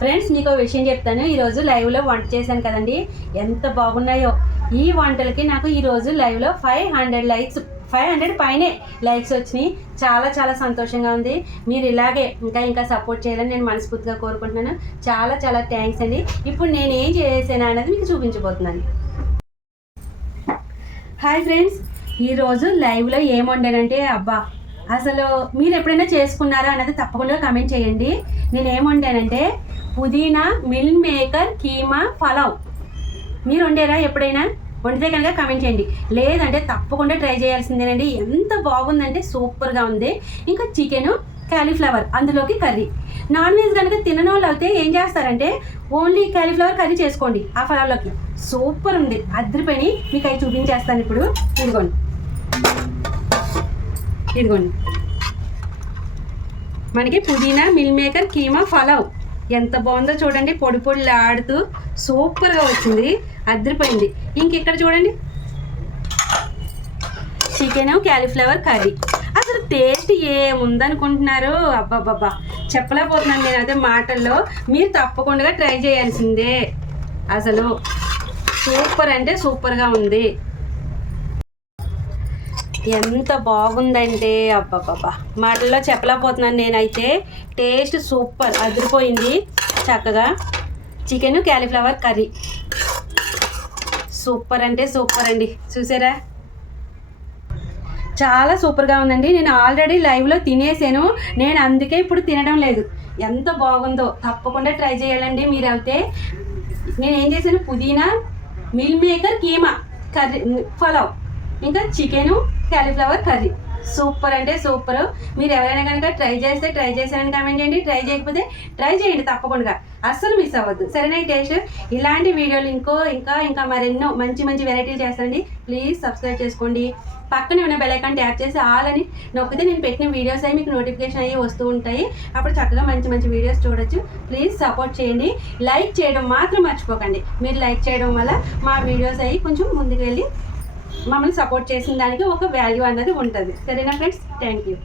Friends మీకు ఒక విషయం చెప్తాను. ఈరోజు లైవ్లో వంట చేశాను కదండి. ఎంత బాగున్నాయో. ఈ వంటలకి నాకు ఈరోజు లైవ్లో five hundred likes five hundred పైనే లైక్స్ వచ్చినాయి. చాలా చాలా సంతోషంగా ఉంది. మీరు ఇలాగే ఇంకా ఇంకా సపోర్ట్ చేయాలని నేను మనస్ఫూర్తిగా కోరుకుంటున్నాను. చాలా చాలా థ్యాంక్స్ అండి. ఇప్పుడు నేను ఏం చేసాను అనేది మీకు చూపించబోతున్నాను. హాయ్ ఫ్రెండ్స్ ఈరోజు లైవ్లో ఏం వండానంటే అబ్బా అసలు మీరు ఎప్పుడైనా చేసుకున్నారా అన్నది తప్పకుండా కమెంట్ చేయండి. నేను ఏమండానంటే వండానంటే పుదీనా మిల్ మేకర్ కీమా పలావ్. మీరు వండారా ఎప్పుడైనా? వండితే కనుక కమెంట్ చేయండి. లేదంటే తప్పకుండా ట్రై చేయాల్సిందేనండి. ఎంత బాగుందంటే సూపర్గా ఉంది. ఇంకా చికెను క్యాలీఫ్లవర్ అందులోకి కర్రీ. నాన్ వెజ్ కనుక తినని వాళ్ళు అయితే ఏం చేస్తారంటే ఓన్లీ క్యాలీఫ్లవర్ కర్రీ చేసుకోండి ఆ ఫలాల్లోకి. సూపర్ ఉంది. అద్దరిపోయి మీకు అవి చూపించేస్తాను ఇప్పుడు. ఇదిగోండి. ఇదిగోండి. మనకి పుదీనా మిల్ మేకర్ కీమా ఫలావ్ ఎంత బాగుందో చూడండి. పొడి పొడి ఆడుతూ సూపర్గా వచ్చింది. అద్దరిపోయింది. ఇంక ఇక్కడ చూడండి. Chicken cauliflower curry. అసలు టేస్ట్ ఏముందనుకుంటున్నారు? అబ్బాబ్బాబ్బా. చెప్పలేకపోతున్నాను నేను అదే మాటల్లో. మీరు తప్పకుండా ట్రై చేయాల్సిందే. అసలు సూపర్ అంటే సూపర్గా ఉంది. ఎంత బాగుందంటే అబ్బాబాబా మాటల్లో చెప్పలేకపోతున్నాను నేనైతే. టేస్ట్ సూపర్ అదిరిపోయింది. చక్కగా చికెన్ క్యాలీఫ్లవర్ కర్రీ. సూపర్ అంటే సూపర్ అండి. చూసారా? చాలా సూపర్గా ఉందండి. నేను ఆల్రెడీ లైవ్లో తినేసాను. నేను అందుకే ఇప్పుడు తినడం లేదు. ఎంత బాగుందో. తప్పకుండా ట్రై చేయాలండి మీరు అయితే నేను ఏం చేశాను? పుదీనా meal maker keema curry pulao. ఇంకా చికెను క్యాలీఫ్లవర్ కర్రీ సూపర్ అంటే సూపర్. మీరు ఎవరైనా కనుక ట్రై చేస్తే ట్రై చేశారని కామెంట్ చేయండి. ట్రై చేయకపోతే ట్రై చేయండి తప్పకుండా. అస్సలు మిస్ అవ్వద్దు. సరేనా టేస్ట్ ఇలాంటి వీడియోలు ఇంకో ఇంకా ఇంకా మరెన్నో మంచి మంచి వెరైటీలు చేస్తారండి ప్లీజ్ సబ్స్క్రైబ్ చేసుకోండి. పక్కనే ఉన్న బెల్ ఐకాన్ ట్యాప్ చేసి ఆల్ అని నొక్కితే నేను పెట్టిన వీడియోస్ అవి మీకు నోటిఫికేషన్ అయ్యి వస్తూ ఉంటాయి. అప్పుడు చక్కగా మంచి మంచి వీడియోస్ చూడొచ్చు. ప్లీజ్ సపోర్ట్ చేయండి. లైక్ చేయడం మాత్రం మర్చిపోకండి. మీరు లైక్ చేయడం వల్ల మా వీడియోస్ అవి కొంచెం ముందుకు వెళ్ళి మమ్మల్ని సపోర్ట్ చేసిన దానికి ఒక వాల్యూ అన్నది ఉంటుంది. సరేనా ఫ్రెండ్స్ థ్యాంక్ యూ